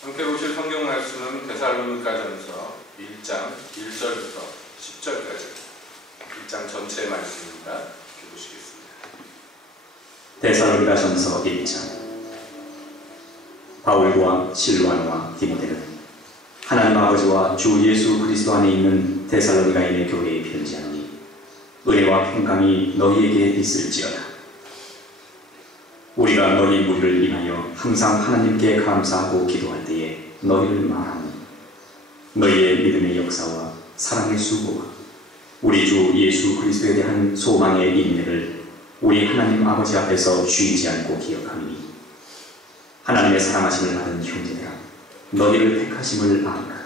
함께 보실 성경 말씀은 데살로니가전서 1장 1절부터 10절까지 1장 전체의 말씀입니다. 함께 보시겠습니다. 데살로니가전서 1장. 바울과 실와노와 디모데는 하나님 아버지와 주 예수 그리스도 안에 있는 데살로니가인의 교회에 편지하노니 은혜와 평강이 너희에게 있을지어다. 우리가 너희 무리를 인하여 항상 하나님께 감사하고 기도할 때에 너희를 말하니 너희의 믿음의 역사와 사랑의 수고와 우리 주 예수 그리스도에 대한 소망의 인내를 우리 하나님 아버지 앞에서 쉬지 않고 기억하니 하나님의 사랑하심을 받은 형제들아 너희를 택하심을 아노라.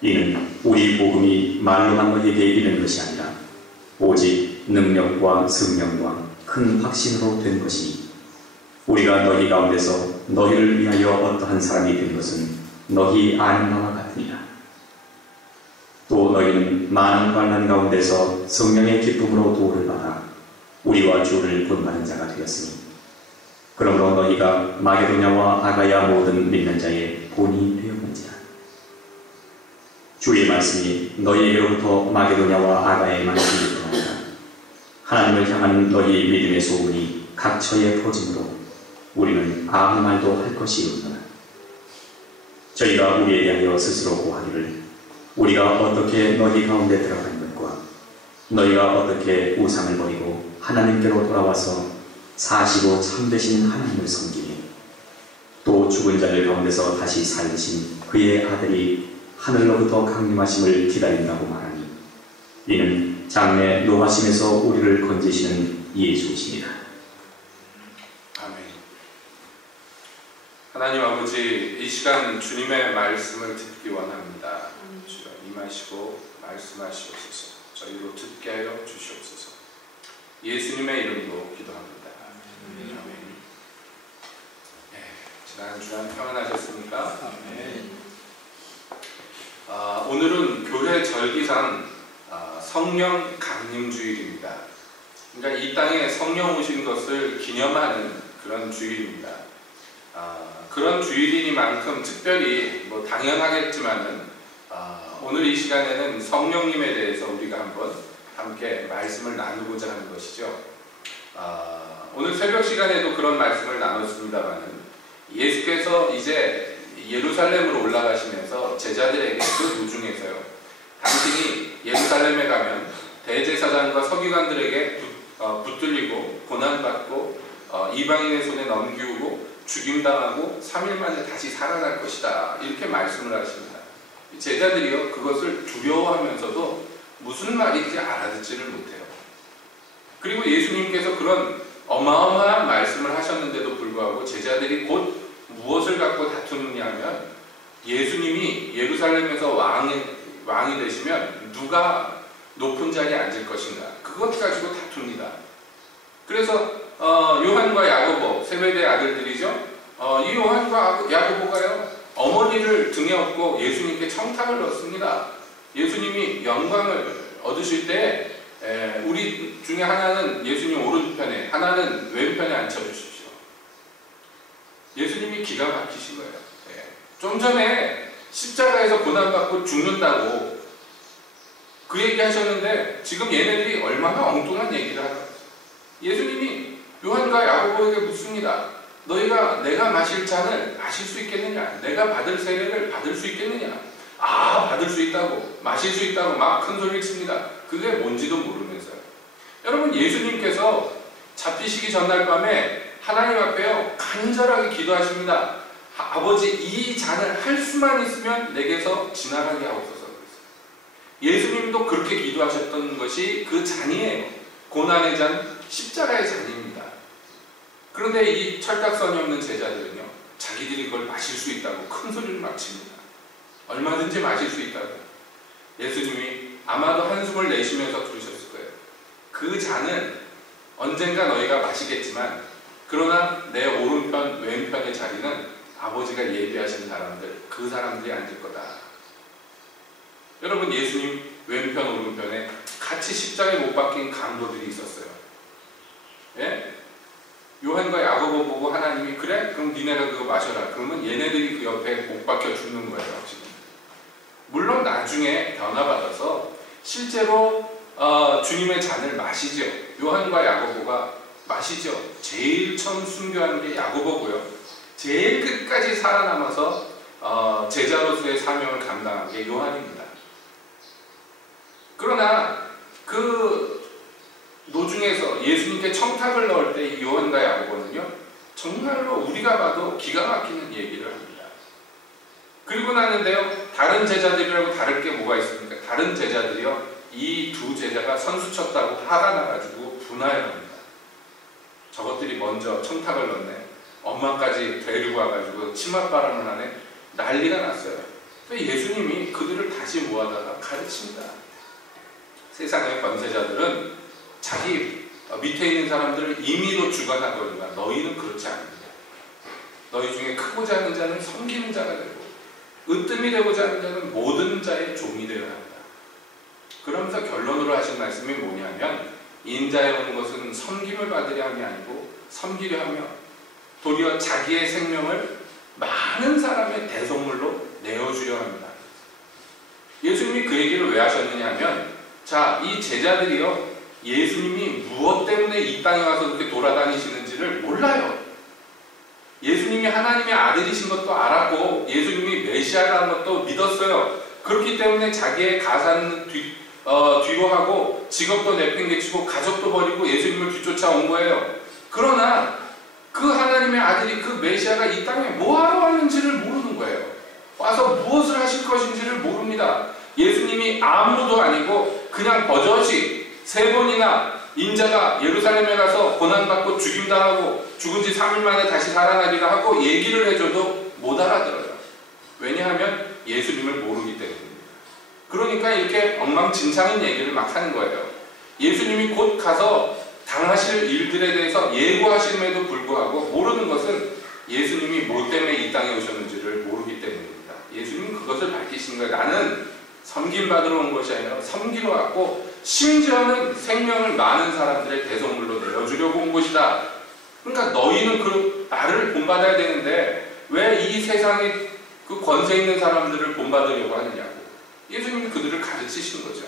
이는 우리 복음이 말로만 너희에게 이르는 것이 아니라 오직 능력과 성령과 큰 확신으로 된 것이니 우리가 너희 가운데서 너희를 위하여 어떠한 사람이 된 것은 너희 아는 바와 같으니라. 또 너희는 많은 환난 가운데서 성령의 기쁨으로 도를 받아 우리와 주를 본받은 자가 되었으니 그러므로 너희가 마게도냐와 아가야 모든 믿는 자의 본이 되었는지라. 주의 말씀이 너희에게로부터 마게도냐와 아가야에만 이르더라. 하나님을 향한 너희 믿음의 소문이 각처에 퍼짐으로 우리는 아무 말도 할 것이 없노라. 저희가 우리에 대하여 스스로 고하기를 우리가 어떻게 너희 가운데 들어간 것과 너희가 어떻게 우상을 버리고 하나님께로 돌아와서 사시고 참되신 하나님을 섬기니 또 죽은 자들 가운데서 다시 살리신 그의 아들이 하늘로부터 강림하심을 기다린다고 말하니 이는 장래 노하심에서 우리를 건지시는 예수시니라. 아멘. 하나님 아버지, 이 시간 주님의 말씀을 듣기 원합니다. 주여 임하시고 말씀하시옵소서. 저희로 듣게 하여 주시옵소서. 예수님의 이름으로 기도합니다. 아멘. 네, 지난 주간 평안하셨습니까? 아멘. 오늘은 교회 절기상 성령 강림 주일입니다. 그러니까 이 땅에 성령 오신 것을 기념하는 그런 주일입니다. 그런 주일이니만큼 특별히 당연하겠지만은 오늘 이 시간에는 성령님에 대해서 우리가 한번 함께 말씀을 나누고자 하는 것이죠. 오늘 새벽 시간에도 그런 말씀을 나눴습니다만은 예수께서 이제 예루살렘으로 올라가시면서 제자들에게 그 도중에서요, 당신이 예루살렘에 가면 대제사장과 서기관들에게 붙들리고 고난받고 이방인의 손에 넘기우고 죽임당하고 3일 만에 다시 살아날 것이다, 이렇게 말씀을 하십니다. 제자들이요, 그것을 두려워하면서도 무슨 말인지 알아듣지를 못해요. 그리고 예수님께서 그런 어마어마한 말씀을 하셨는데도 불구하고 제자들이 곧 무엇을 갖고 다투느냐 하면 예수님이 예루살렘에서 왕이 되시면 누가 높은 자리에 앉을 것인가, 그것 가지고 다툽니다. 그래서 요한과 야고보, 세베대 아들들이죠. 이 요한과 야고보가요, 어머니를 등에 업고 예수님께 청탁을 넣습니다. 예수님이 영광을 얻으실 때 우리 중에 하나는 예수님 오른편에, 하나는 왼편에 앉혀주십시오. 예수님이 기가 막히신 거예요. 좀 전에 십자가에서 고난받고 죽는다고 그 얘기 하셨는데 지금 얘네들이 얼마나 엉뚱한 얘기를 하는 거죠. 예수님이 요한과 야고보에게 묻습니다. 너희가 내가 마실 잔을 마실 수 있겠느냐? 내가 받을 세례를 받을 수 있겠느냐? 받을 수 있다고, 마실 수 있다고 막 큰 소리를 칩니다. 그게 뭔지도 모르면서요. 여러분, 예수님께서 잡히시기 전날 밤에 하나님 앞에요, 간절하게 기도하십니다. 아버지, 이 잔을 할 수만 있으면 내게서 지나가게 하옵소서. 예수님도 그렇게 기도하셨던 것이 그 잔이에요. 고난의 잔, 십자가의 잔입니다. 그런데 이 철딱선이 없는 제자들은요, 자기들이 그걸 마실 수 있다고 큰 소리를 막 칩니다. 얼마든지 마실 수 있다고. 예수님이 아마도 한숨을 내쉬면서 부르셨을 거예요. 그 잔은 언젠가 너희가 마시겠지만 그러나 내 오른편 왼편의 자리는 아버지가 예비하신 사람들, 그 사람들이 앉을 거다. 여러분, 예수님 왼편 오른편에 같이 십자가에 못 박힌 강도들이 있었어요. 예? 요한과 야고보 보고 하나님이 그래? 그럼 니네가 그거 마셔라. 그러면 얘네들이 그 옆에 못 박혀 죽는 거예요. 지금. 물론 나중에 변화받아서 실제로 주님의 잔을 마시죠. 요한과 야고보가 마시죠. 제일 처음 순교한 게 야고보고요. 제일 끝까지 살아남아서 제자로서의 사명을 감당한 게 요한입니다. 그러나 그 노중에서 예수님께 청탁을 넣을 때 이 요한과 야고보는요, 정말로 우리가 봐도 기가 막히는 얘기를 합니다. 그리고 나는데요, 다른 제자들이라고 다를 게 뭐가 있습니까? 다른 제자들이요, 이 두 제자가 선수 쳤다고 화가 나가지고 분하여 합니다. 저것들이 먼저 청탁을 넣네. 엄마까지 데리고 와가지고 치맛바람을 하네. 난리가 났어요. 예수님이 그들을 다시 모아다가 가르칩니다. 세상의 권세자들은 자기 밑에 있는 사람들을 임의로 주관하거니와 너희는 그렇지 않습니다. 너희 중에 크고자 하는 자는 섬기는 자가 되고 으뜸이 되고자 하는 자는 모든 자의 종이 되어야 합니다. 그러면서 결론으로 하신 말씀이 뭐냐면, 인자에 오는 것은 섬김을 받으려 함이 아니고 섬기려 하며 도리어 자기의 생명을 많은 사람의 대속물로 내어주려 합니다. 예수님이 그 얘기를 왜 하셨느냐 하면, 자, 이 제자들이요, 예수님이 무엇 때문에 이 땅에 와서 그렇게 돌아다니시는지를 몰라요. 예수님이 하나님의 아들이신 것도 알았고 예수님이 메시아라는 것도 믿었어요. 그렇기 때문에 자기의 가사는 뒤로 하고 직업도 내팽개치고 가족도 버리고 예수님을 뒤쫓아온 거예요. 그러나 그 하나님의 아들이, 그 메시아가 이 땅에 뭐하러 왔는지를 모르는 거예요. 와서 무엇을 하실 것인지를 모릅니다. 예수님이 아무도 아니고 그냥 버젓이 3번이나 인자가 예루살렘에 가서 고난받고 죽임당하고 죽은 지 3일 만에 다시 살아나기도 하고 얘기를 해줘도 못 알아들어요. 왜냐하면 예수님을 모르기 때문입니다. 그러니까 이렇게 엉망진창인 얘기를 막 하는 거예요. 예수님이 곧 가서 당하실 일들에 대해서 예고하심에도 불구하고 모르는 것은 예수님이 뭐 때문에 이 땅에 오셨는지를 모르기 때문입니다. 예수님은 그것을 밝히신 거예요. 나는 섬김받으러 온 것이 아니라 섬기러 왔고 심지어는 생명을 많은 사람들의 대속물로 내어주려고 온 것이다. 그러니까 너희는 나를 본받아야 되는데 왜 이 세상에 그 권세 있는 사람들을 본받으려고 하느냐고. 예수님이 그들을 가르치시는 거죠.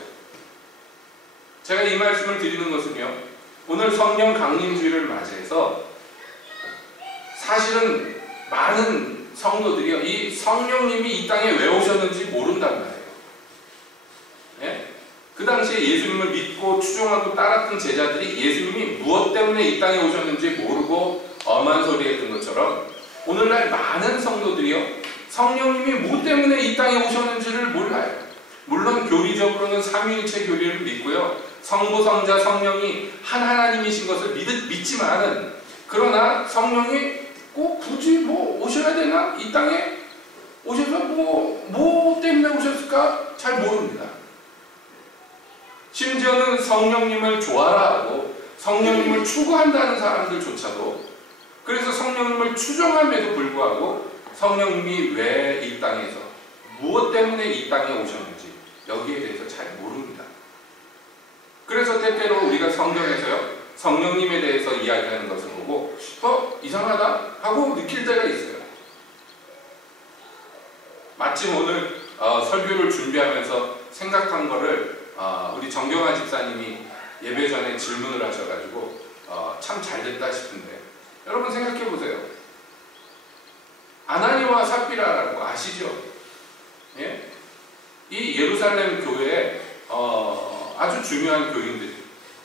제가 이 말씀을 드리는 것은요, 오늘 성령 강림주의를 맞이해서 사실은 많은 성도들이요, 이 성령님이 이 땅에 왜 오셨는지 모른단 말이에요. 예? 그 당시에 예수님을 믿고 추종하고 따랐던 제자들이 예수님이 무엇 때문에 이 땅에 오셨는지 모르고 엄한 소리 했던 것처럼 오늘날 많은 성도들이요, 성령님이 뭐 때문에 이 땅에 오셨는지를 몰라요. 물론 교리적으로는 삼위일체 교리를 믿고요, 성부, 성자, 성령이 한 하나님이신 것을 믿지만은, 그러나 성령이 꼭 굳이 뭐 오셔야 되나? 이 땅에 오셔서 뭐 때문에 오셨을까? 잘 모릅니다. 심지어는 성령님을 좋아라 하고 성령님을 추구한다는 사람들조차도, 그래서 성령님을 추종함에도 불구하고 성령님이 왜 이 땅에서 무엇 때문에 이 땅에 오셨는지 여기에 대해서 잘 모릅니다. 그래서 때때로 우리가 성경에서요, 성령님에 대해서 이야기하는 것을 보고 이상하다 하고 느낄 때가 있어요. 마침 오늘 설교를 준비하면서 생각한 거를 우리 정경환 집사님이 예배 전에 질문을 하셔가지고 참 잘됐다 싶은데, 여러분 생각해 보세요. 아나니와 삽비라라고 아시죠? 예? 이 예루살렘 교회에 아주 중요한 교인들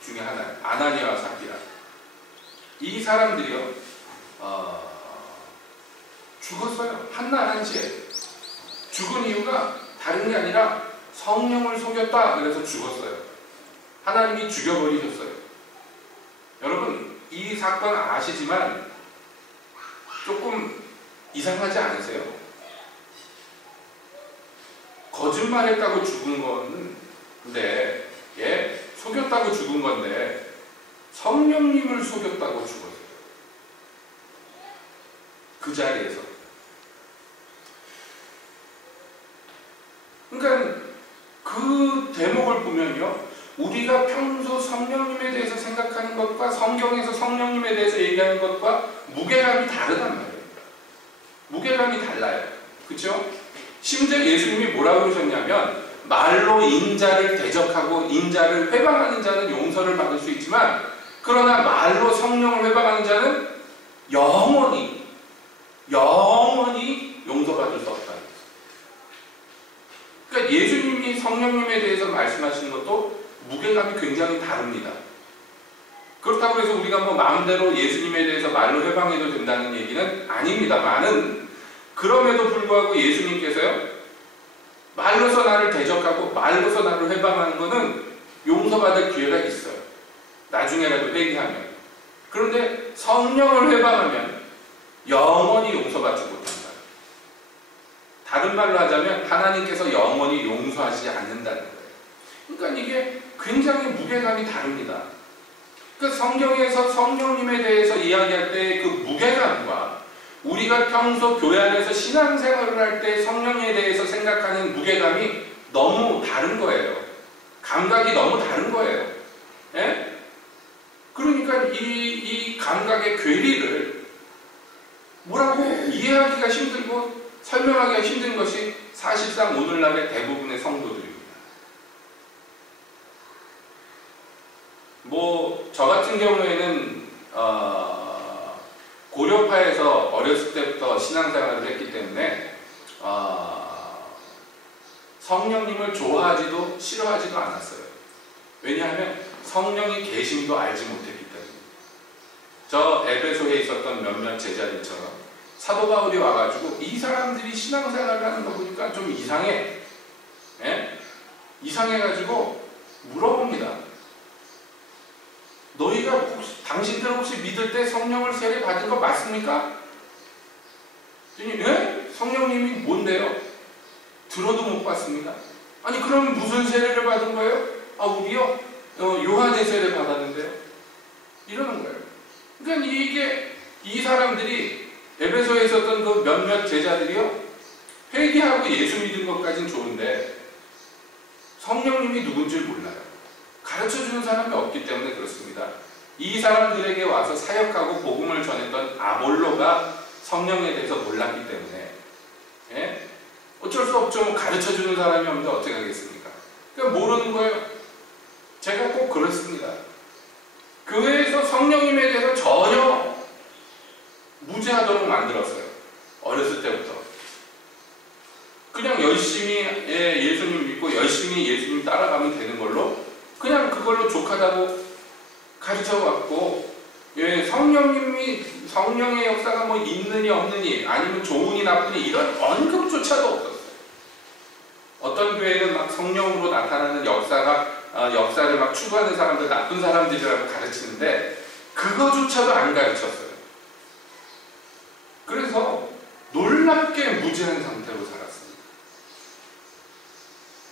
중에 하나예요. 아나니와 삽비라. 이 사람들이요, 죽었어요. 한날 한시에. 죽은 이유가 다른 게 아니라 성령을 속였다 그래서 죽었어요. 하나님이 죽여버리셨어요. 여러분 이 사건 아시지만 조금 이상하지 않으세요? 거짓말했다고 죽은 건데, 속였다고 죽은 건데 성령님을 속였다고 죽었어요. 그 자리에서. 그러니까 그 대목을 보면요, 우리가 평소 성령님에 대해서 생각하는 것과 성경에서 성령님에 대해서 얘기하는 것과 무게감이 다르단 말이에요. 무게감이 달라요. 그렇죠? 심지어 예수님이 뭐라고 그러셨냐면 말로 인자를 대적하고 인자를 회방하는 자는 용서를 받을 수 있지만 그러나 말로 성령을 회방하는 자는 영원히 용서받을 수 없다. 그러니까 예수님이 성령님에 대해서 말씀하시는 것도 무게감이 굉장히 다릅니다. 그렇다고 해서 우리가 뭐 마음대로 예수님에 대해서 말로 회방해도 된다는 얘기는 아닙니다만은 그럼에도 불구하고 예수님께서요 말로서 나를 대적하고 말로서 나를 회방하는 것은 용서받을 기회가 있어요. 나중에라도 회개하면. 그런데 성령을 회방하면 영원히 용서받지 못한다. 다른 말로 하자면 하나님께서 영원히 용서하지 않는다는 거예요. 그러니까 이게 굉장히 무게감이 다릅니다. 그 성경에서 성령님에 대해서 이야기할 때 그 무게감과 우리가 평소 교회 안에서 신앙생활을 할 때 성령에 대해서 생각하는 무게감이 너무 다른 거예요. 감각이 너무 다른 거예요. 예? 그러니까 이 감각의 괴리를 뭐라고 이해하기가 힘들고 설명하기가 힘든 것이 사실상 오늘날의 대부분의 성도들입니다. 뭐 저 같은 경우에는 고려파에서 어렸을 때부터 신앙생활을 했기 때문에 성령님을 좋아하지도 싫어하지도 않았어요. 왜냐하면 성령이 계심도 알지 못했기 때문에. 저 에베소에 있었던 몇몇 제자들처럼 사도 바울이 와가지고 이 사람들이 신앙생활을 하는 거 보니까 좀 이상해. 예? 이상해가지고 물어봅니다. 너희가 혹시, 당신들 혹시 믿을 때 성령을 세례 받은 거 맞습니까? 예? 성령님이 뭔데요? 들어도 못 봤습니다. 아니 그럼 무슨 세례를 받은 거예요? 아 우리요? 요한의 세례 받았는데요. 이러는 거예요. 그러니까 이게 이 사람들이 에베소에 있었던 그 몇몇 제자들이요 회개하고 예수 믿은 것까지는 좋은데 성령님이 누군지 몰라요. 가르쳐주는 사람이 없기 때문에 그렇습니다. 이 사람들에게 와서 사역하고 복음을 전했던 아볼로가 성령에 대해서 몰랐기 때문에 예? 어쩔 수 없죠. 가르쳐주는 사람이 없는데 어떻게 하겠습니까? 그러니까 모르는 거예요. 제가 꼭 그렇습니다. 교회에서 성령님에 대해서 전혀 무지하도록 만들었어요. 어렸을 때부터. 그냥 열심히 예수님 믿고 열심히 예수님 따라가면 되는 걸로 그냥 그걸로 족하다고 가르쳐왔고 예, 성령의 역사가 뭐 있느니 없느니 아니면 좋으니 나쁘니 이런 언급조차도 없었어요. 어떤 교회는 막 성령으로 나타나는 역사를 막 추구하는 사람들 나쁜 사람들이라고 가르치는데 그거조차도 안 가르쳤어요. 그래서 놀랍게 무지한 상태로 살았습니다.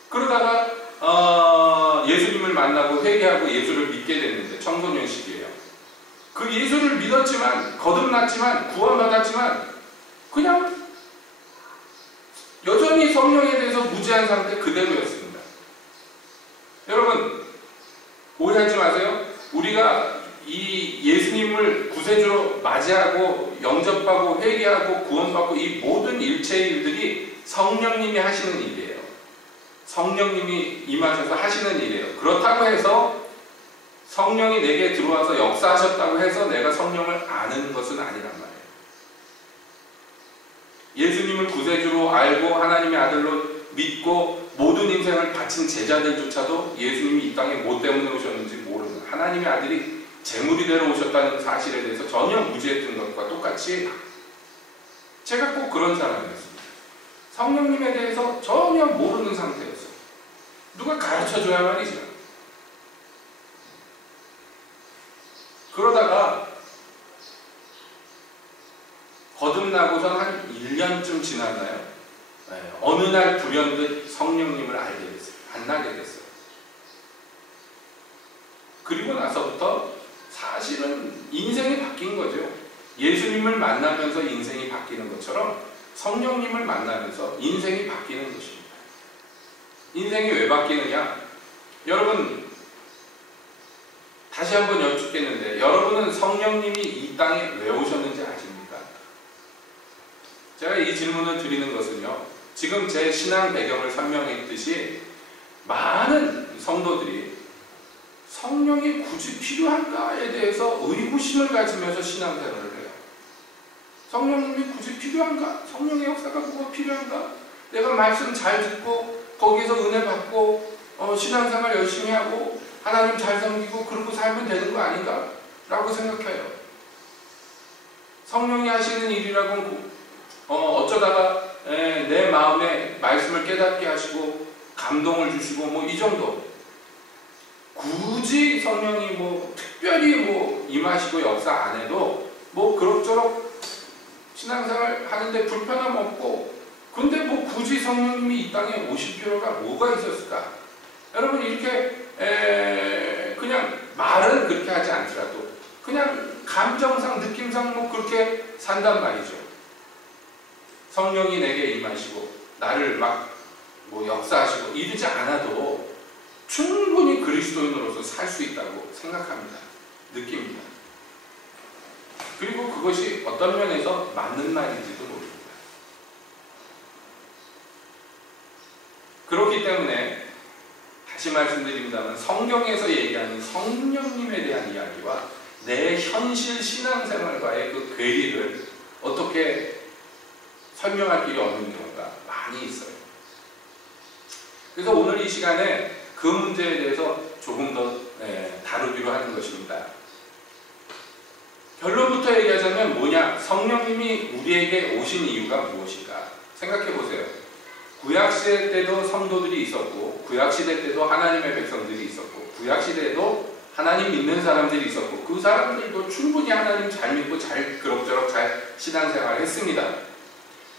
그러다가 예수님을 만나고 회개하고 예수를 믿게 됐는데 청소년 시기예요. 그 예수를 믿었지만 거듭났지만 구원받았지만 그냥 여전히 성령에 대해서 무지한 상태 그대로였습니다. 여러분 오해하지 마세요. 우리가 이 예수님을 구세주로 맞이하고 영접하고 회개하고 구원받고 이 모든 일체의 일들이 성령님이 하시는 일이에요. 성령님이 임하셔서 하시는 일이에요. 그렇다고 해서 성령이 내게 들어와서 역사하셨다고 해서 내가 성령을 아는 것은 아니란 말이에요. 예수님을 구세주로 알고 하나님의 아들로 믿고 모든 인생을 바친 제자들조차도 예수님이 이 땅에 뭐 때문에 오셨는지 모르는 하나님의 아들이 재물이 되러 오셨다는 사실에 대해서 전혀 무지했던 것과 똑같이 제가 꼭 그런 사람이었습니다. 성령님에 대해서 전혀 모르는 상태였어요. 누가 가르쳐줘야 말이죠. 그러다가 거듭나고선 한 1년쯤 지났나요? 네, 어느 날 불현듯 성령님을 알게 됐어요. 만나게 됐어요. 그리고 나서부터 사실은 인생이 바뀐 거죠. 예수님을 만나면서 인생이 바뀌는 것처럼 성령님을 만나면서 인생이 바뀌는 것입니다. 인생이 왜 바뀌느냐? 여러분 다시 한번 여쭙겠는데 여러분은 성령님이 이 땅에 왜 오셨는지 아십니까? 제가 이 질문을 드리는 것은요, 지금 제 신앙 배경을 설명했듯이 많은 성도들이 성령이 굳이 필요한가에 대해서 의구심을 가지면서 신앙생활을 해요. 성령님이 굳이 필요한가? 성령의 역사가 뭐가 필요한가? 내가 말씀 잘 듣고 거기에서 은혜 받고 신앙생활 열심히 하고 하나님 잘 섬기고 그러고 살면 되는 거 아닌가? 라고 생각해요. 성령이 하시는 일이라고 어쩌다가 내 마음에 말씀을 깨닫게 하시고 감동을 주시고 뭐 이 정도. 굳이 성령이 뭐 특별히 뭐 임하시고 역사 안 해도 뭐 그럭저럭 신앙생활 하는데 불편함 없고, 근데 뭐 굳이 성령님이 이 땅에 오실 필요가 뭐가 있었을까? 여러분 이렇게 그냥 말은 그렇게 하지 않더라도 그냥 감정상 느낌상 뭐 그렇게 산단 말이죠. 성령이 내게 임하시고 나를 막 뭐 역사하시고 이러지 않아도 충분히 그리스도인으로서 살 수 있다고 생각합니다. 느낍니다. 그리고 그것이 어떤 면에서 맞는 말인지도 모릅니다. 그렇기 때문에 다시 말씀드립니다만 성경에서 얘기하는 성령님에 대한 이야기와 내 현실 신앙생활과의 그 괴리를 어떻게 설명할 길이 없는 경우가 많이 있어요. 그래서 오늘 이 시간에 그 문제에 대해서 조금 더 다루기로 하는 것입니다. 결론부터 얘기하자면 뭐냐? 성령님이 우리에게 오신 이유가 무엇인가? 생각해 보세요. 구약시대 때도 성도들이 있었고, 구약시대 때도 하나님의 백성들이 있었고, 구약시대에도 하나님 믿는 사람들이 있었고, 그 사람들도 충분히 하나님 잘 믿고 잘 그럭저럭 잘 신앙생활을 했습니다.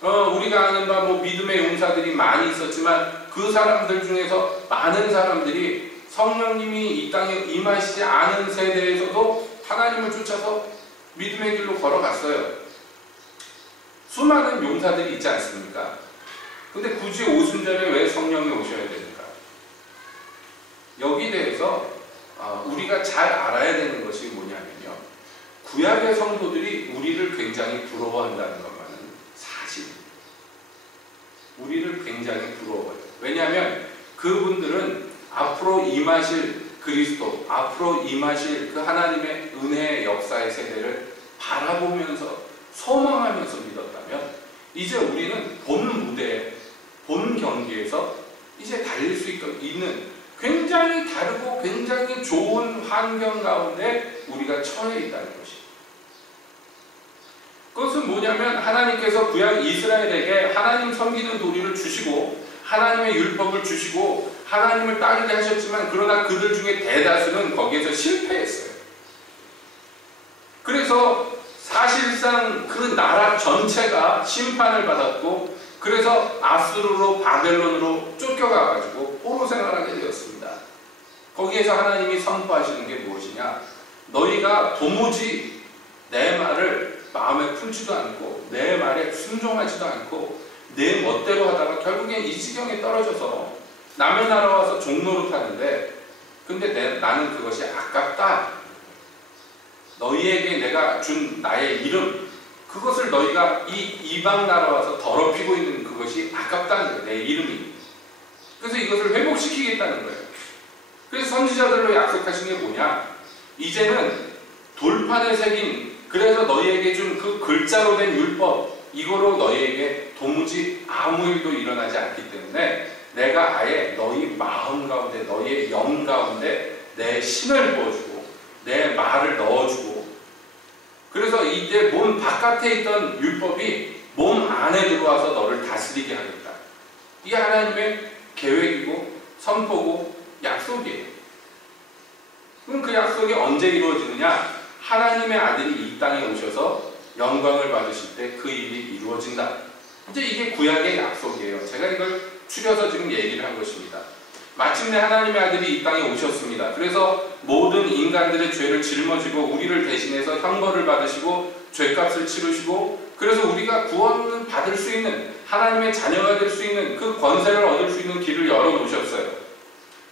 우리가 아는 바 뭐 믿음의 용사들이 많이 있었지만 그 사람들 중에서 많은 사람들이 성령님이 이 땅에 임하시지 않은 세대에서도 하나님을 쫓아서 믿음의 길로 걸어갔어요. 수많은 용사들이 있지 않습니까? 근데 굳이 오순절에 왜 성령이 오셔야 됩니까? 여기에 대해서 우리가 잘 알아야 되는 것이 뭐냐면요, 구약의 성도들이 우리를 굉장히 부러워한다는 것만은 사실입니다. 우리를 굉장히 부러워해요. 왜냐하면 그분들은 앞으로 임하실 그리스도, 앞으로 임하실 그 하나님의 은혜의 역사의 세대를 바라보면서 소망하면서 믿었다면, 이제 우리는 본 무대, 본 경기에서 이제 달릴 수 있는 굉장히 다르고 굉장히 좋은 환경 가운데 우리가 처해 있다는 것입니다. 그것은 뭐냐면 하나님께서 구약 이스라엘에게 하나님 섬기는 도리를 주시고 하나님의 율법을 주시고 하나님을 따르게 하셨지만, 그러나 그들 중에 대다수는 거기에서 실패했어요. 그래서 사실상 그 나라 전체가 심판을 받았고, 그래서 아수르로 바벨론으로 쫓겨가가지고 포로 생활하게 되었습니다. 거기에서 하나님이 선포하시는 게 무엇이냐? 너희가 도무지 내 말을 마음에 품지도 않고 내 말에 순종하지도 않고 내 멋대로 하다가 결국엔 이 지경에 떨어져서 남의 나라 와서 종노릇하는데, 근데 나는 그것이 아깝다. 너희에게 내가 준 나의 이름, 그것을 너희가 이 이방 나라 와서 더럽히고 있는 그것이 아깝다는 거예요. 내 이름이. 그래서 이것을 회복시키겠다는 거예요. 그래서 선지자들로 약속하신 게 뭐냐? 이제는 돌판에 새긴, 그래서 너희에게 준 그 글자로 된 율법, 이거로 너희에게 도무지 아무 일도 일어나지 않기 때문에 내가 아예 너희 마음 가운데, 너희의 영 가운데 내 신을 부어주고 내 말을 넣어주고, 그래서 이제 몸 바깥에 있던 율법이 몸 안에 들어와서 너를 다스리게 하겠다. 이게 하나님의 계획이고 선포고 약속이에요. 그럼 그 약속이 언제 이루어지느냐? 하나님의 아들이 이 땅에 오셔서 영광을 받으실 때 그 일이 이루어진다. 이제 이게 구약의 약속이에요. 제가 이걸 추려서 지금 얘기를 한 것입니다. 마침내 하나님의 아들이 이 땅에 오셨습니다. 그래서 모든 인간들의 죄를 짊어지고 우리를 대신해서 형벌을 받으시고 죄값을 치르시고, 그래서 우리가 구원을 받을 수 있는, 하나님의 자녀가 될 수 있는 그 권세를 얻을 수 있는 길을 열어놓으셨어요.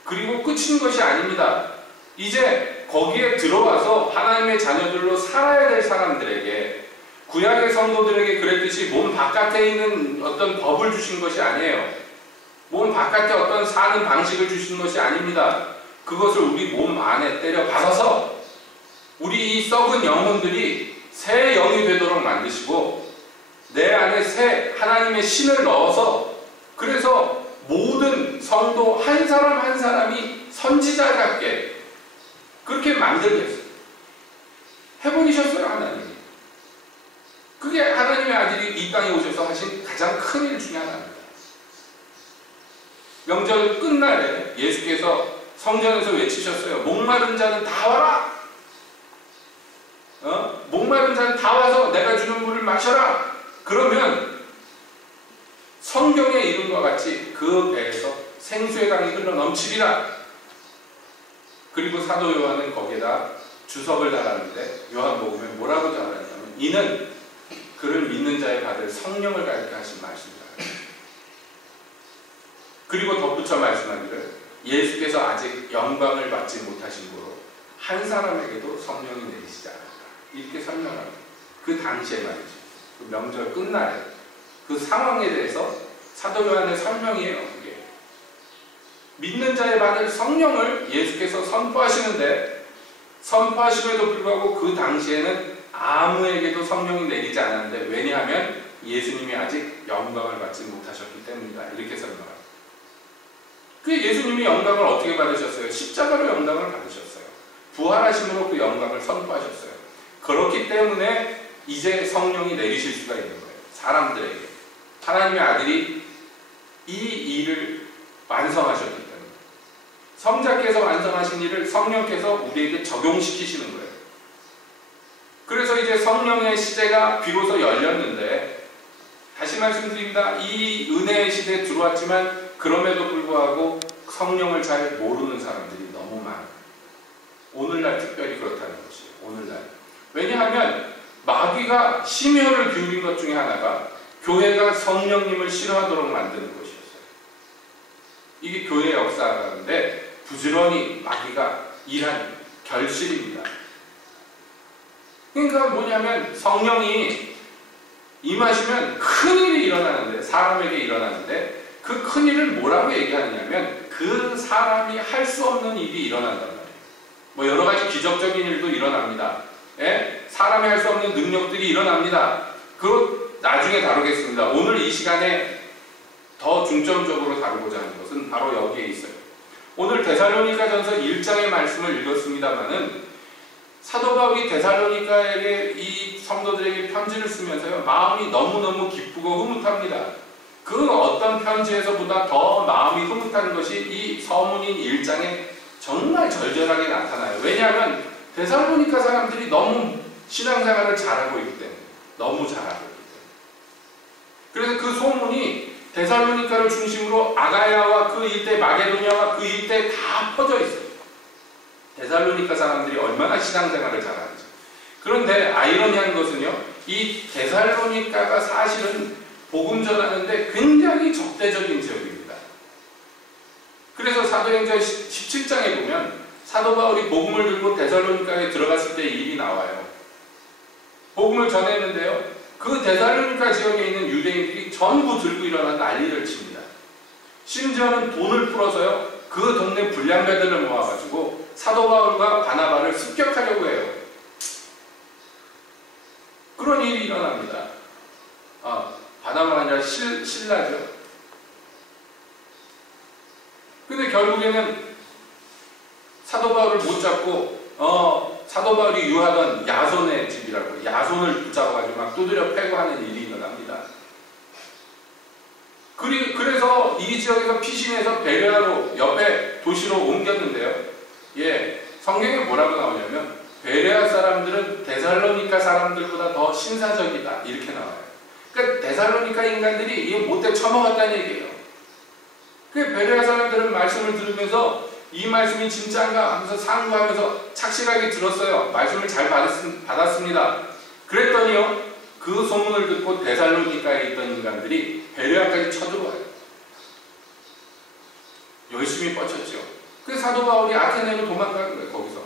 그리고 끝인 것이 아닙니다. 이제 거기에 들어와서 하나님의 자녀들로 살아야 될 사람들에게 구약의 성도들에게 그랬듯이 몸 바깥에 있는 어떤 법을 주신 것이 아니에요. 몸 바깥에 어떤 사는 방식을 주신 것이 아닙니다. 그것을 우리 몸 안에 때려 박아서 우리 이 썩은 영혼들이 새 영이 되도록 만드시고 내 안에 새 하나님의 신을 넣어서 그래서 모든 성도 한 사람 한 사람이 선지자 같게 그렇게 만들겠어요. 해보이셨어요, 하나님이. 그게 하나님의 아들이 이 땅에 오셔서 하신 가장 큰 일 중에 하나입니다. 명절 끝날에 예수께서 성전에서 외치셨어요. 목마른 자는 다 와라. 목마른 자는 다 와서 내가 주는 물을 마셔라. 그러면 성경에 이룬 것 같이 그 배에서 생수의 강이 흘러 넘치리라. 그리고 사도 요한은 거기에다 주석을 달았는데 요한복음에 뭐라고 달았냐면 이는 그를 믿는 자에 받을 성령을 가르쳐 하신 말씀이다. 그리고 덧붙여 말씀하기를 예수께서 아직 영광을 받지 못하신 고로 한 사람에게도 성령이 내리시지 않았다. 이렇게 설명합니다. 그 당시에 말이죠. 그 명절 끝날에 그 상황에 대해서 사도 요한의 설명이에요. 그게 믿는 자에 받을 성령을 예수께서 선포하시는데 선포하심에도 불구하고 그 당시에는 아무에게도 성령이 내리지 않았는데 왜냐하면 예수님이 아직 영광을 받지 못하셨기 때문이다. 이렇게 설명합니다. 그 예수님이 영광을 어떻게 받으셨어요? 십자가로 영광을 받으셨어요. 부활하심으로 그 영광을 선포하셨어요. 그렇기 때문에 이제 성령이 내리실 수가 있는 거예요. 사람들에게. 하나님의 아들이 이 일을 완성하셨기 때문에 성자께서 완성하신 일을 성령께서 우리에게 적용시키시는 거예요. 그래서 이제 성령의 시대가 비로소 열렸는데 다시 말씀드립니다. 이 은혜의 시대에 들어왔지만 그럼에도 불구하고 성령을 잘 모르는 사람들이 너무 많아요. 오늘날 특별히 그렇다는 것이에요. 오늘날. 왜냐하면 마귀가 심혈을 기울인 것 중에 하나가 교회가 성령님을 싫어하도록 만드는 것이었어요. 이게 교회의 역사인데 부지런히 마귀가 일한 결실입니다. 그러니까 뭐냐면 성령이 임하시면 큰일이 일어나는데 사람에게 일어나는데 그 큰일을 뭐라고 얘기하느냐면 그 사람이 할 수 없는 일이 일어난단 말이에요. 뭐 여러 가지 기적적인 일도 일어납니다. 예? 사람이 할 수 없는 능력들이 일어납니다. 그거 나중에 다루겠습니다. 오늘 이 시간에 더 중점적으로 다루고자 하는 것은 바로 여기에 있어요. 오늘 데살로니가전서 1장의 말씀을 읽었습니다마는 사도 바울이 데살로니가에게 이 성도들에게 편지를 쓰면서요 마음이 너무너무 기쁘고 흐뭇합니다. 그 어떤 편지에서보다 더 마음이 흐뭇한 것이 이 서문인 1장에 정말 절절하게 나타나요. 왜냐하면 데살로니가 사람들이 너무 신앙생활을 잘하고 있기 때문에 너무 잘하고 있기 때문에 그래서 그 소문이 데살로니가를 중심으로 아가야와 그 일대 마게도냐와 그 일대에 다 퍼져 있어요. 데살로니가 사람들이 얼마나 신앙생활을 잘하는지. 그런데 아이러니한 것은요 이 데살로니가가 사실은 복음 전하는데 굉장히 적대적인 지역입니다. 그래서 사도행전 17장에 보면 사도 바울이 복음을 들고 데살로니가에 들어갔을 때 일이 나와요. 복음을 전했는데요. 그 데살로니가 지역에 있는 유대인들이 전부 들고 일어나 난리를 칩니다. 심지어는 돈을 풀어서요. 그 동네 불량배들을 모아가지고 사도 바울과 바나바를 습격하려고 해요. 그런 일이 일어납니다. 바나바가 아니라 신라죠. 근데 결국에는 사도 바울을 못 잡고 사도 바울이 유하던 야손의 집이라고 야손을 붙잡아가지고 막 두드려 패고 하는 일이 일어납니다. 그래서 이 지역에서 피신해서 베레아로 옆에 도시로 옮겼는데요. 예, 성경에 뭐라고 나오냐면 베레아 사람들은 데살로니가 사람들보다 더 신사적이다 이렇게 나와요. 그러니까 데살로니가 인간들이 이거 못돼 처먹었다는 얘기예요. 그 베레아 사람들은 말씀을 들으면서 이 말씀이 진짜인가 하면서 상고하면서 착실하게 들었어요. 말씀을 잘 받았습니다. 그랬더니요 그 소문을 듣고 데살로니가에 있던 인간들이 베레아까지 쳐들어와요. 열심히 뻗쳤죠. 그래서 사도 바울이 아테네로 도망가는 거예요. 거기서.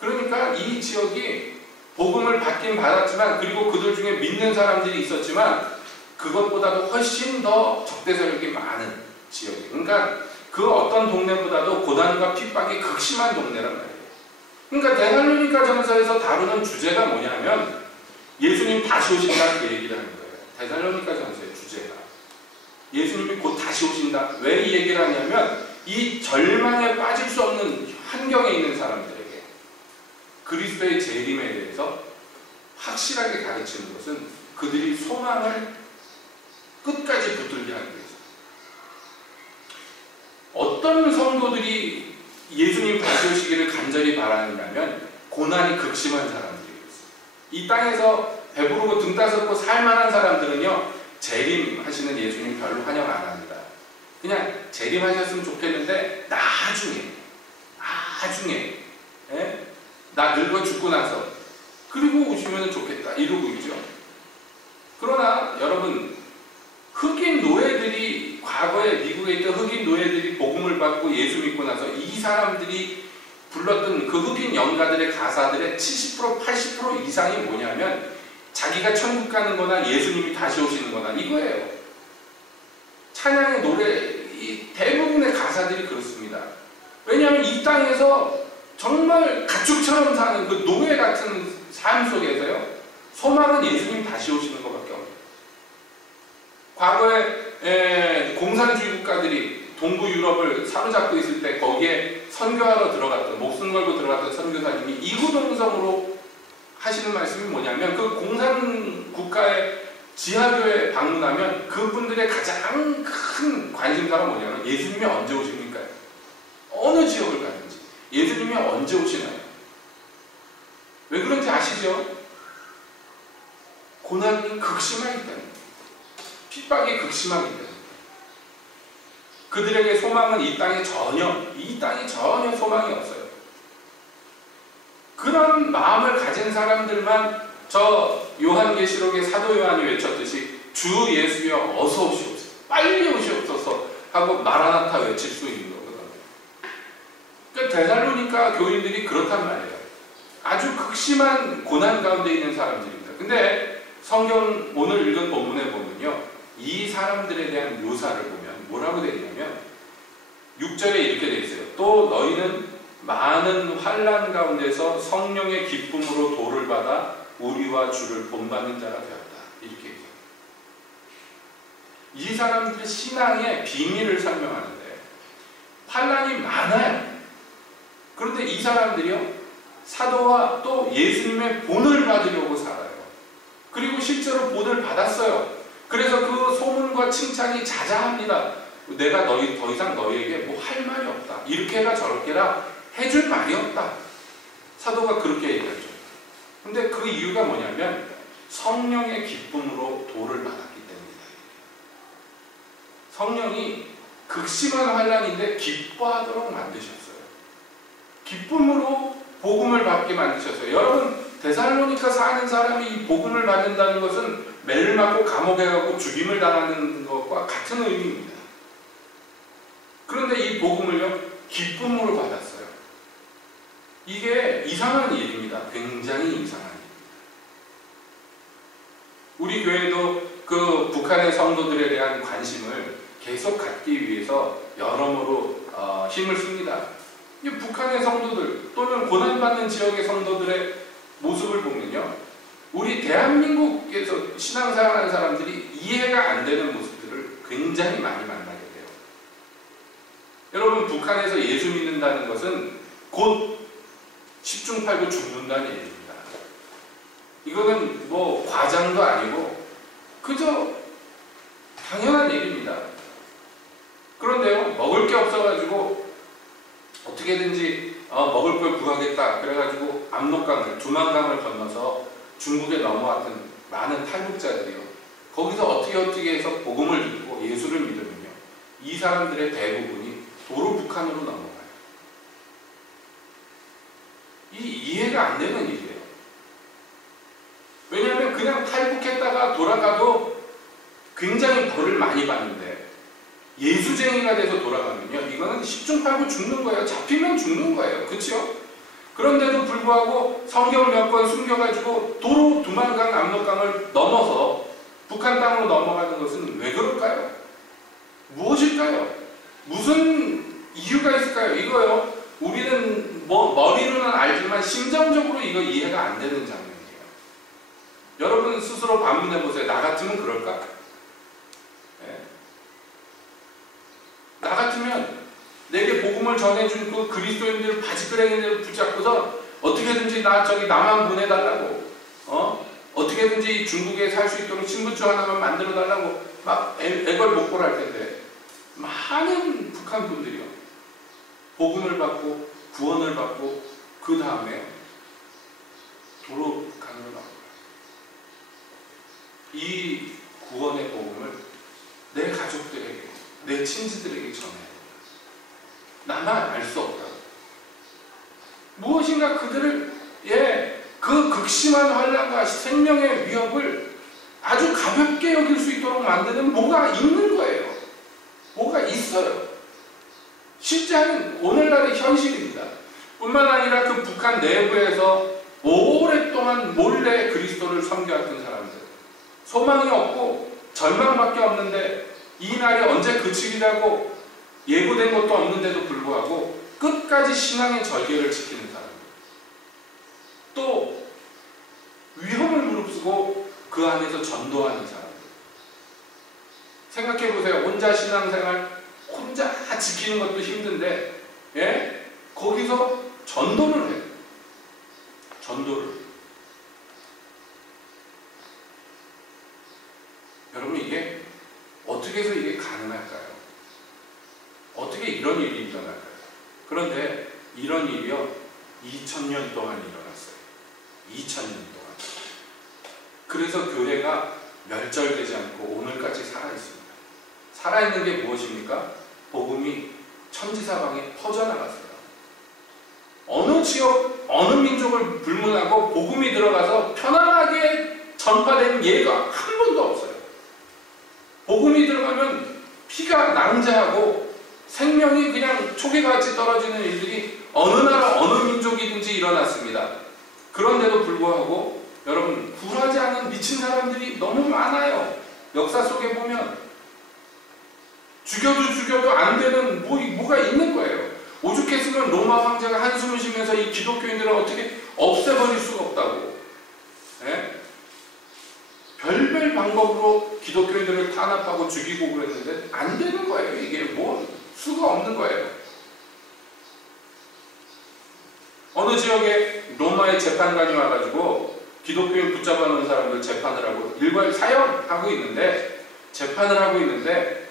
그러니까 이 지역이 복음을 받긴 받았지만, 그리고 그들 중에 믿는 사람들이 있었지만 그것보다도 훨씬 더 적대세력이 많은 지역이에요. 그러니까 그 어떤 동네보다도 고난과 핍박이 극심한 동네란 말이에요. 그러니까 데살로니가 전서에서 다루는 주제가 뭐냐면 예수님 다시 오신다는 그 얘기를 하는 거예요. 데살로니가 전서의 주제가 예수님이 곧 다시 오신다. 왜 이 얘기를 하냐면 이 절망에 빠질 수 없는 환경에 있는 사람들에게 그리스도의 재림에 대해서 확실하게 가르치는 것은 그들이 소망을 끝까지 붙들게 하기 위해서. 어떤 성도들이 예수님 다시 오시기를 간절히 바라느냐면 고난이 극심한 사람들이었어요. 이 땅에서 배부르고 등 따숩고 살만한 사람들은요, 재림하시는 예수님 별로 환영 안 합니다. 그냥 재림하셨으면 좋겠는데 나중에 예? 나 늙어 죽고 나서 그리고 오시면 좋겠다 이러고 있죠. 그러나 여러분, 흑인 노예들이 과거에 미국에 있던 흑인 노예들이 복음을 받고 예수 믿고 나서 이 사람들이 불렀던 그 흑인 연가들의 가사들의 70% 80% 이상이 뭐냐면 자기가 천국 가는 거나 예수님이 다시 오시는 거나 이거예요. 찬양의 노래 이 대부분의 가사들이 그렇습니다. 왜냐하면 이 땅에서 정말 가축처럼 사는 그 노예 같은 삶 속에서요, 소망은 예수님 다시 오시는 것밖에 없어요. 과거에 공산주의 국가들이 동부 유럽을 사로잡고 있을 때 거기에 선교하러 들어갔던, 목숨 걸고 들어갔던 선교사님이 이구동성으로 하시는 말씀이 뭐냐면 그 공산 국가의 지하교에 방문하면 그분들의 가장 큰 관심사가 뭐냐면 예수님이 언제 오십니까? 어느 지역을 가든지 예수님이 언제 오시나요? 왜 그런지 아시죠? 고난이 극심하기 때문에, 핍박이 극심하기 때문에 그들에게 소망은 이 땅에 전혀 소망이 없어요. 그런 마음을 가진 사람들만 저 요한계시록의 사도 요한이 외쳤듯이 주 예수여 어서 오시옵소서, 빨리 오시옵소서 하고 마라나타 외칠 수 있는 거거든요. 그러니까 데살로니가 교인들이 그렇단 말이에요. 아주 극심한 고난 가운데 있는 사람들입니다. 근데 성경 오늘 읽은 본문에 보면요, 이 사람들에 대한 묘사를 보면 뭐라고 되어 있냐면 6절에 이렇게 되어 있어요. 또 너희는 많은 환난 가운데서 성령의 기쁨으로 도를 받아 우리와 주를 본받는 자가 되었다. 이렇게 얘기해요. 이 사람들의 신앙의 비밀을 설명하는데 환난이 많아요. 그런데 이 사람들이요, 사도와 또 예수님의 본을 받으려고 살아요. 그리고 실제로 본을 받았어요. 그래서 그 소문과 칭찬이 자자합니다. 내가 더 이상 너희에게 뭐 할 말이 없다. 이렇게 해라 저렇게 해라 해줄 말이 없다. 사도가 그렇게 얘기하죠. 근데 그 이유가 뭐냐면 성령의 기쁨으로 도를 받았기 때문이다. 성령이 극심한 환난인데 기뻐하도록 만드셨어요. 기쁨으로 복음을 받게 만드셨어요. 여러분, 데살로니가 사는 사람이 이 복음을 받는다는 것은 매를 맞고 감옥에 가고 죽임을 당하는 것과 같은 의미입니다. 그런데 이 복음을요, 기쁨으로 받았어요. 이게 이상한 일입니다. 굉장히 이상한 일. 우리 교회도 그 북한의 성도들에 대한 관심을 계속 갖기 위해서 여러모로 힘을 씁니다. 이 북한의 성도들 또는 고난받는 지역의 성도들의 모습을 보면요, 우리 대한민국에서 신앙생활하는 사람들이 이해가 안 되는 모습들을 굉장히 많이 만나게 돼요. 여러분, 북한에서 예수 믿는다는 것은 곧 10중 8구 죽는다는 얘기입니다. 이거는 뭐 과장도 아니고 그저 당연한 얘기입니다. 그런데요, 먹을 게 없어가지고 어떻게든지 먹을 걸 구하겠다 그래가지고 압록강을, 두만강을 건너서 중국에 넘어왔던 많은 탈북자들이요, 거기서 어떻게 해서 복음을 듣고 예수를 믿으면요, 이 사람들의 대부분이 도로 북한으로 넘어가요. 이해가 안 되는 일이에요. 왜냐하면 그냥 탈북했다가 돌아가도 굉장히 벌을 많이 받는데 예수쟁이가 돼서 돌아가면요, 이거는 10중 8구 죽는 거예요. 잡히면 죽는 거예요. 그렇죠? 그런데도 불구하고 성경을 몇 권 숨겨가지고 도로 두만강 압록강을 넘어서 북한 땅으로 넘어가는 것은 왜 그럴까요? 무엇일까요? 무슨 이유가 있을까요? 이거요. 우리는 머리로는 알지만 심정적으로 이거 이해가 안 되는 장면이에요. 여러분 스스로 반문해 보세요. 나 같으면 그럴까? 네. 나 같으면 내게 복음을 전해준 그 그리스도인들 바지끄레기를 붙잡고서 어떻게든지 남한 보내달라고, 어떻게든지 중국에 살 수 있도록 신분증 하나만 만들어 달라고 막 애걸복걸할 텐데, 많은 북한 분들이요, 복음을 받고 구원을 받고 그 다음에 도로 강을 받고 이 구원의 복음을 내 가족들에게, 내 친지들에게 전해요. 나만 알 수 없다. 무엇인가 그들을 그 극심한 환난과 생명의 위협을 아주 가볍게 여길 수 있도록 만드는 뭐가 있는 거예요. 뭐가 있어요. 실제는 오늘날의 현실입니다. 뿐만 아니라 그 북한 내부에서 오랫동안 몰래 그리스도를 섬겨왔던 사람들, 소망이 없고 절망밖에 없는데 이 날이 언제 그치리라고 예고된 것도 없는데도 불구하고 끝까지 신앙의 절개를 지키는 사람들, 또 위험을 무릅쓰고 그 안에서 전도하는 사람들. 생각해보세요. 혼자 신앙생활 혼자 지키는 것도 힘든데 거기서 전도를 해요. 전도를. 여러분 이게 어떻게 해서 이게 가능할까요? 어떻게 이런 일이 일어날까요? 그런데 이런 일이요 2000년 동안 일어났어요. 2000년 동안. 그래서 교회가 멸절되지 않고 오늘까지 살아있습니다. 살아있는 게 무엇입니까? 복음이 천지사방에 퍼져나갔어요. 어느 지역, 어느 민족을 불문하고 복음이 들어가서 편안하게 전파된 예가 한 번도 없어요. 복음이 들어가면 피가 낭자하고 생명이 그냥 초계같이 떨어지는 일들이 어느 나라, 어느 민족이든지 일어났습니다. 그런데도 불구하고 여러분 굴하지 않은 미친 사람들이 너무 많아요. 역사 속에 보면 죽여도 안 되는 뭐가 있는 거예요. 오죽했으면 로마 황제가 한숨을 쉬면서 이 기독교인들을 어떻게 없애버릴 수가 없다고. 별별 방법으로 기독교인들을 탄압하고 죽이고 그랬는데 안 되는 거예요. 이게 수가 없는 거예요. 어느 지역에 로마의 재판관이 와가지고 기독교인 붙잡아 놓은 사람들 재판을 하고 일괄 사형하고 있는데, 재판을 하고 있는데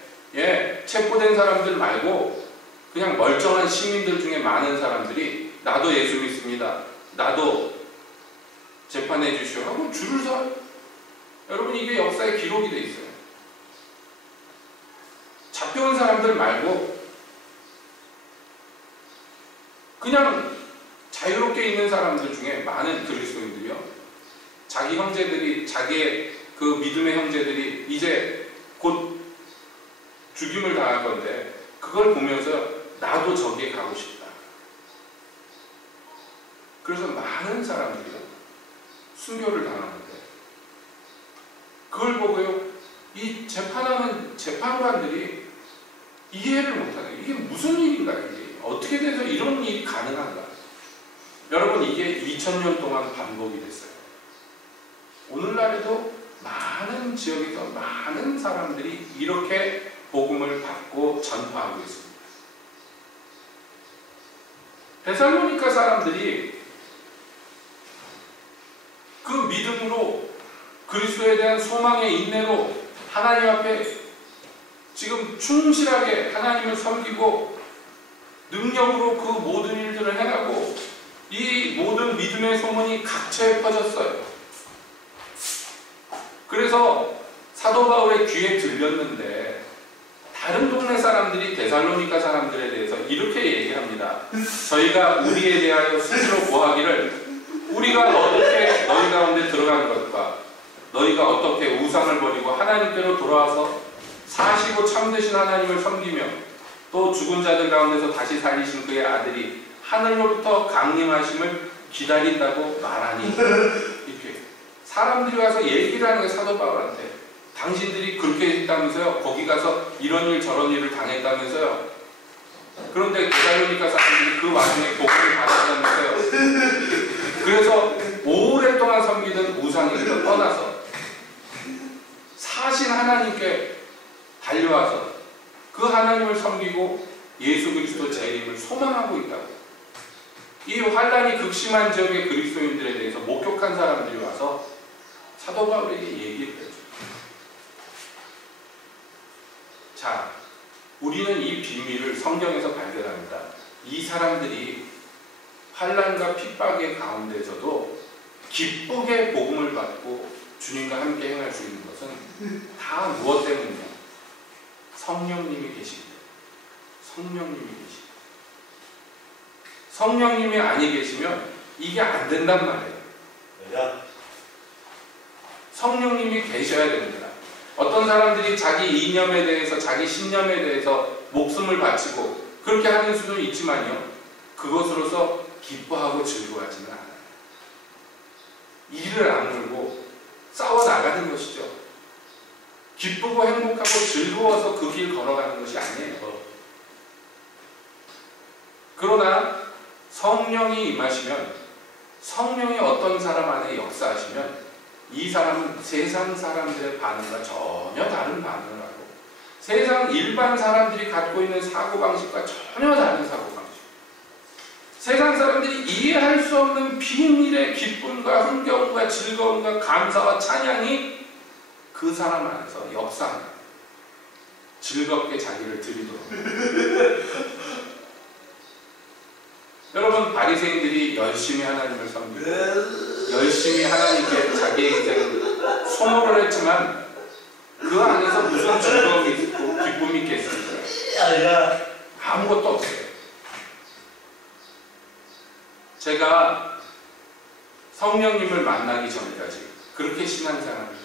체포된 사람들 말고 그냥 멀쩡한 시민들 중에 많은 사람들이 나도 예수 믿습니다, 나도 재판해 주시오 하고 줄을 서요. 여러분 이게 역사에 기록이 돼 있어요. 잡혀온 사람들 말고 그냥 자유롭게 있는 사람들 중에 많은 그리스도인들이요, 자기 형제들이, 자기의 그 믿음의 형제들이 이제 곧 죽임을 당할 건데 그걸 보면서 나도 저기에 가고 싶다. 그래서 많은 사람들이요 순교를 당하는데 그걸 보고요 이 재판하는 재판관들이 이해를 못하는, 이게 무슨 일인가, 이게 어떻게 돼서 이런 일이 가능한가. 여러분 이게 2000년 동안 반복이 됐어요. 오늘날에도 많은 지역에서 많은 사람들이 이렇게 복음을 받고 전파하고 있습니다. 데살로니가 사람들이 그 믿음으로 그리스도에 대한 소망의 인내로 하나님 앞에 지금 충실하게 하나님을 섬기고 능력으로 그 모든 일들을 행하고 이 모든 믿음의 소문이 각처에 퍼졌어요. 그래서 사도 바울의 귀에 들렸는데 다른 동네 사람들이 데살로니가 사람들에 대해서 이렇게 얘기합니다. 저희가 우리에 대하여 스스로 고하기를 우리가 어떻게 너희 가운데 들어간 것과 너희가 어떻게 우상을 버리고 하나님께로 돌아와서 사시고 참되신 하나님을 섬기며 또 죽은 자들 가운데서 다시 살리신 그의 아들이 하늘로부터 강림하심을 기다린다고 말하니 이렇게 사람들이 와서 얘기를 하는 거예요. 사도 바울한테 당신들이 그렇게 했다면서요, 거기 가서 이런 일 저런 일을 당했다면서요. 그런데 데살로니가 사람들이 그 와중에 복음을 받았다면서요. 그래서 오랫동안 섬기던 우상에서 떠나서 사신 하나님께 달려와서 그 하나님을 섬기고 예수 그리스도 재림을 소망하고 있다고. 이 환란이 극심한 지역의 그리스도인들에 대해서 목격한 사람들이 와서 사도 바울에게 얘기를 해줘. 자, 우리는 이 비밀을 성경에서 발견합니다. 이 사람들이 환란과 핍박의 가운데서도 기쁘게 복음을 받고 주님과 함께 행할 수 있는 것은 다 무엇 때문이냐? 성령님이 계십니다. 성령님이 계십니다. 성령님이 아니 계시면 이게 안 된단 말이에요. 성령님이 계셔야 됩니다. 어떤 사람들이 자기 이념에 대해서, 자기 신념에 대해서 목숨을 바치고 그렇게 하는 수도 있지만요, 그것으로서 기뻐하고 즐거워하지는 않아요. 이를 악물고 싸워 나가는 것이죠. 기쁘고 행복하고 즐거워서 그 길 걸어가는 것이 아니에요. 그러나 성령이 임하시면, 성령이 어떤 사람 안에 역사하시면 이 사람은 세상 사람들의 반응과 전혀 다른 반응을 하고 세상 일반 사람들이 갖고 있는 사고방식과 전혀 다른 사고방식, 세상 사람들이 이해할 수 없는 비밀의 기쁨과 흥겨움과 즐거움과 감사와 찬양이 그 사람 안에서 역사합니다. 즐겁게 자기를 드리도록. 여러분, 바리새인들이 열심히 하나님을 섬기고 열심히 하나님께 자기의 인생을 소모를 했지만 그 안에서 무슨 즐거움이 있고 기쁨이 있겠습니까? 아무것도 없어요. 제가 성령님을 만나기 전까지 그렇게 신앙생활을 했어요.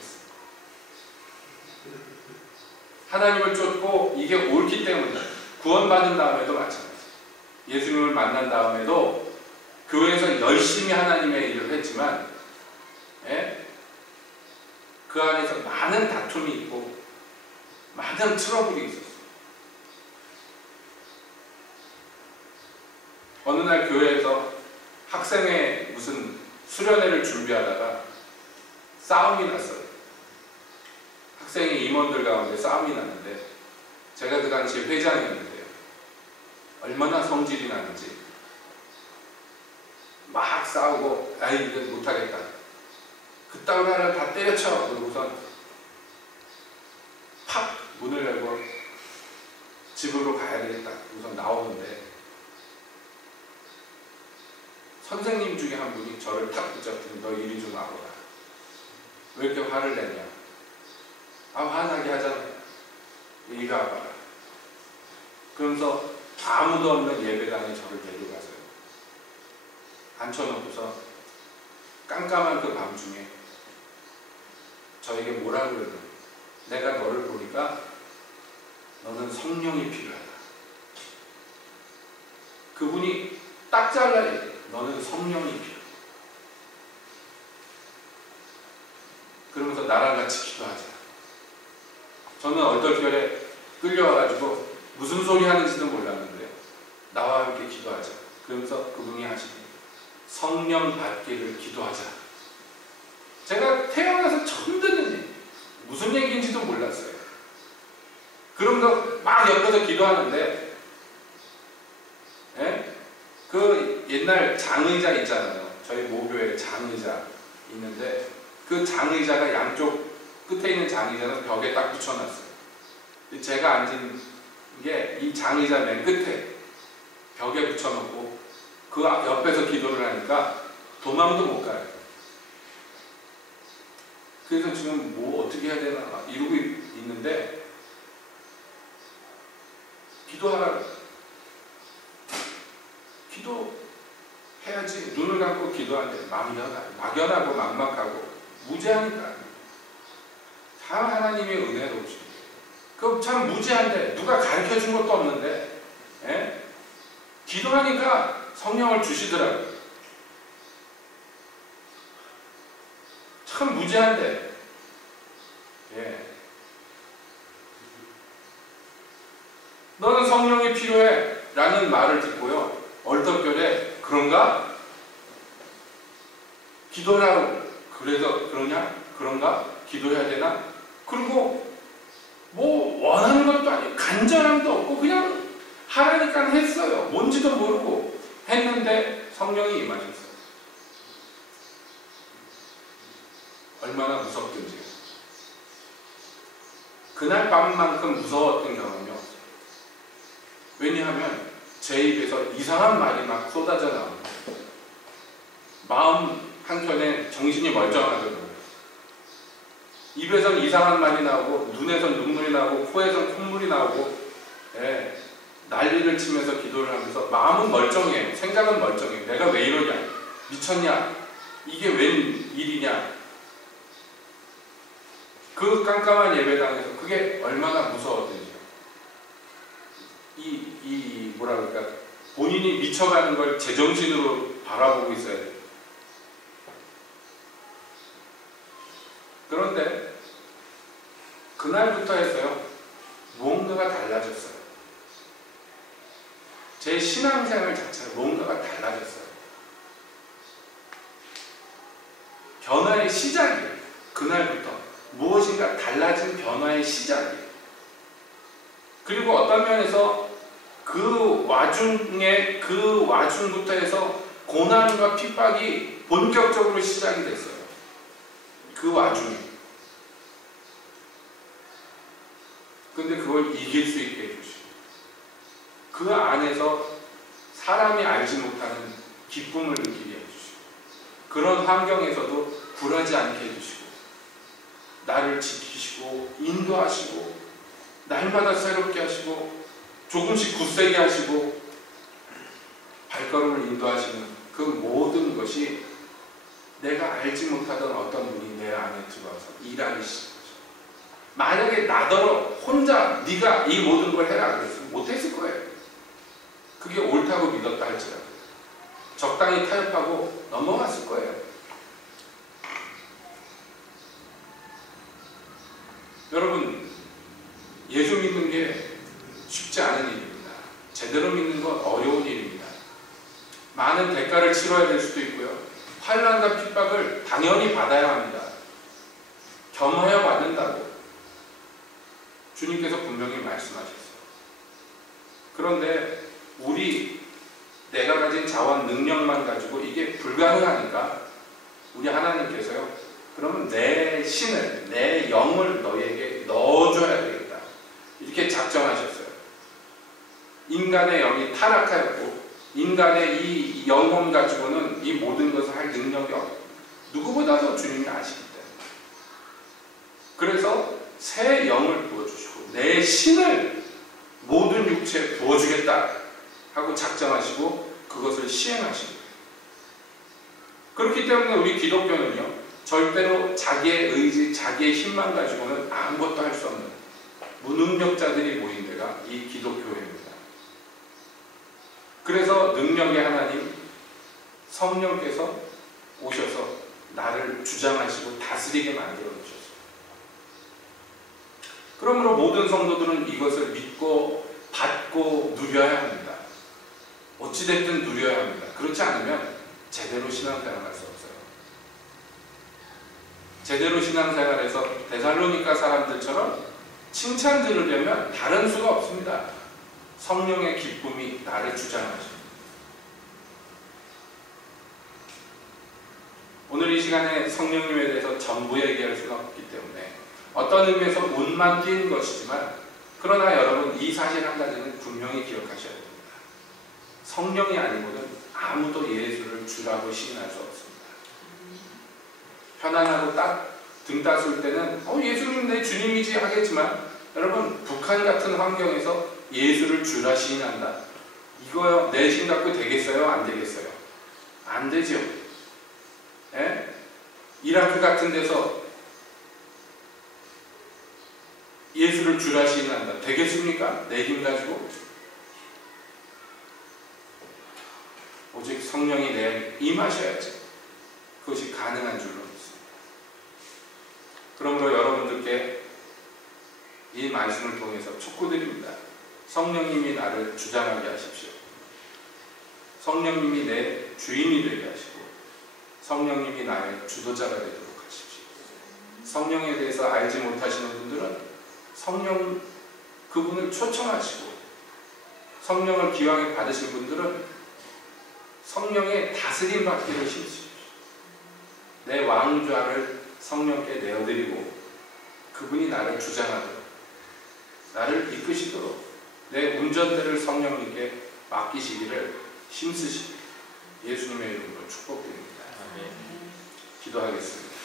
하나님을 쫓고 이게 옳기 때문에 구원받은 다음에도 마찬가지예요. 예수님을 만난 다음에도 교회에서 열심히 하나님의 일을 했지만 그 안에서 많은 다툼이 있고 많은 트러블이 있었어요. 어느 날 교회에서 학생회 무슨 수련회를 준비하다가 싸움이 났어요. 학생회 임원들 가운데 싸움이 났는데 제가 그 당시에 회장이었는데요. 얼마나 성질이 나는지 막 싸우고, 아이 이건 못하겠다, 그따위 하나 다 때려쳐. 그러고선 팍 문을 열고 집으로 가야 되겠다. 우선 나오는데 선생님 중에 한 분이 저를 탁 붙잡더니 너 이리 좀 와보라. 왜 이렇게 화를 내냐? 아, 화나게 하잖아요. 이리 와봐라. 그러면서 아무도 없는 예배당에 저를 데려가서요, 앉혀놓고서 깜깜한 그 밤중에 저에게 뭐라고 그러냐? 내가 너를 보니까 너는 성령이 필요하다. 그분이 딱 잘라 얘기해. 너는 성령이 필요해. 그러면서 나랑 같이 기도하자. 저는 얼떨결에 끌려와가지고 무슨 소리 하는지도 몰랐는데 나와 함께 기도하자. 그러면서 그분이 하시니 성령 받기를 기도하자. 제가 태어나서 처음 듣는 얘기, 무슨 얘기인지도 몰랐어요. 그러면서 막 옆에서 기도하는데 그 옛날 장의자 있잖아요. 저희 모교에 장의자 있는데 그 장의자가 양쪽 끝에 있는 장의자는 벽에 딱 붙여놨어요. 제가 앉은 게 이 장의자 맨 끝에 벽에 붙여놓고 그 옆에서 기도를 하니까 도망도 못 가요. 그래서 지금 뭐 어떻게 해야 되나 이러고 있는데 기도하라고. 기도해야지. 눈을 감고 기도하는데 막연하고 막막하고 무죄하니까. 다 하나님의 은혜로우시고 그 참 무죄한데 누가 가르쳐준 것도 없는데 기도하니까 성령을 주시더라고요. 참 무지한데, 예. 너는 성령이 필요해 라는 말을 듣고요, 얼떨결에 그런가? 기도하라고 그래서 그러냐? 그런가? 기도해야 되나? 그리고 뭐 원하는 것도 아니고 간절함도 없고 그냥 하라니까 했어요. 뭔지도 모르고 했는데 성령이 임하셨어요. 얼마나 무섭든지요. 그날 밤만큼 무서웠던 경험이 없어요. 왜냐하면 제 입에서 이상한 말이 막 쏟아져 나옵니다. 마음 한켠에 정신이 멀쩡하더라고요. 입에선 이상한 말이 나오고 눈에선 눈물이 나오고 코에선 콧물이 나오고, 예, 난리를 치면서 기도를 하면서 마음은 멀쩡해요. 생각은 멀쩡해요. 내가 왜 이러냐? 미쳤냐? 이게 웬 일이냐? 그 깜깜한 예배당에서 그게 얼마나 무서웠든지요. 뭐라 그럴까, 본인이 미쳐가는 걸 제정신으로 바라보고 있어야 돼요. 그런데 그날부터 해서요, 무언가가 달라졌어요. 제 신앙생활 자체가 뭔가가 달라졌어요. 변화의 시작이에요. 그날부터 무엇인가 달라진 변화의 시작이에요. 그리고 어떤 면에서 그 와중부터 해서 고난과 핍박이 본격적으로 시작이 됐어요. 그 와중에. 근데 그걸 이길 수 있게 해주시고, 그 안에서 사람이 알지 못하는 기쁨을 느끼게 해주시고, 그런 환경에서도 굴하지 않게 해주시고, 나를 지키시고 인도하시고 날마다 새롭게 하시고 조금씩 굳세게 하시고 발걸음을 인도하시는 그 모든 것이 내가 알지 못하던 어떤 분이 내 안에 들어와서 일하기 시작하죠. 만약에 나더러 혼자 네가 이 모든 걸 해라 그랬으면 못했을 거예요. 그게 옳다고 믿었다 할지라도 적당히 타협하고 넘어갔을 거예요. 여러분, 예수 믿는 게 쉽지 않은 일입니다. 제대로 믿는 건 어려운 일입니다. 많은 대가를 치러야 될 수도 있고요. 환난과 핍박을 당연히 받아야 합니다. 겸하여 받는다고 주님께서 분명히 말씀하셨어요. 그런데 내가 가진 자원, 능력만 가지고 이게 불가능하니까 우리 하나님께서요, 그러면 내 신을, 내 영을 너에게 넣어줘야 되겠다, 이렇게 작정하셨어요. 인간의 영이 타락하였고 인간의 이 영혼 가지고는 이 모든 것을 할 능력이 없고 누구보다도 주님이 아시기 때문에, 그래서 새 영을 부어주시고 내 신을 모든 육체에 부어주겠다 하고 작정하시고 그것을 시행하십니다. 그렇기 때문에 우리 기독교는요, 절대로 자기의 의지, 자기의 힘만 가지고는 아무것도 할 수 없는 무능력자들이 모인 데가 이 기독교회입니다. 그래서 능력의 하나님 성령께서 오셔서 나를 주장하시고 다스리게 만들어 주셨어요. 그러므로 모든 성도들은 이것을 믿고 받고 누려야 합니다. 어찌됐든 누려야 합니다. 그렇지 않으면 제대로 신앙생활 할 수 없어요. 제대로 신앙생활에서 데살로니가 사람들처럼 칭찬 들으려면 다른 수가 없습니다. 성령의 기쁨이 나를 주장하십니다. 오늘 이 시간에 성령님에 대해서 전부 얘기할 수는 없기 때문에 어떤 의미에서 운만 띈 것이지만, 그러나 여러분 이 사실 한 가지는 분명히 기억하셔야 됩니다. 성령이 아니고는 아무도 예수를 주라고 시인할 수 없습니다. 편안하고 딱 등 따스울 때는 예수님 내 주님이지 하겠지만, 여러분 북한 같은 환경에서 예수를 주라 시인한다, 이거요 내 신 갖고 되겠어요? 안 되겠어요? 안 되죠. 예? 이라크 같은 데서 예수를 주라 시인한다, 되겠습니까? 내 힘 가지고? 성령이 내 임하셔야지 그것이 가능한 줄로 믿습니다. 그러므로 여러분들께 이 말씀을 통해서 촉구드립니다. 성령님이 나를 주장하게 하십시오. 성령님이 내 주인이 되게 하시고 성령님이 나의 주도자가 되도록 하십시오. 성령에 대해서 알지 못하시는 분들은 성령 그분을 초청하시고 성령을 기왕에 받으신 분들은 성령의 다스림 받기를 힘쓰십시오. 내 왕좌를 성령께 내어드리고 그분이 나를 주장하도록 나를 이끄시도록 내 운전대를 성령님께 맡기시기를 힘쓰시기 예수님의 이름으로 축복드립니다. 기도하겠습니다.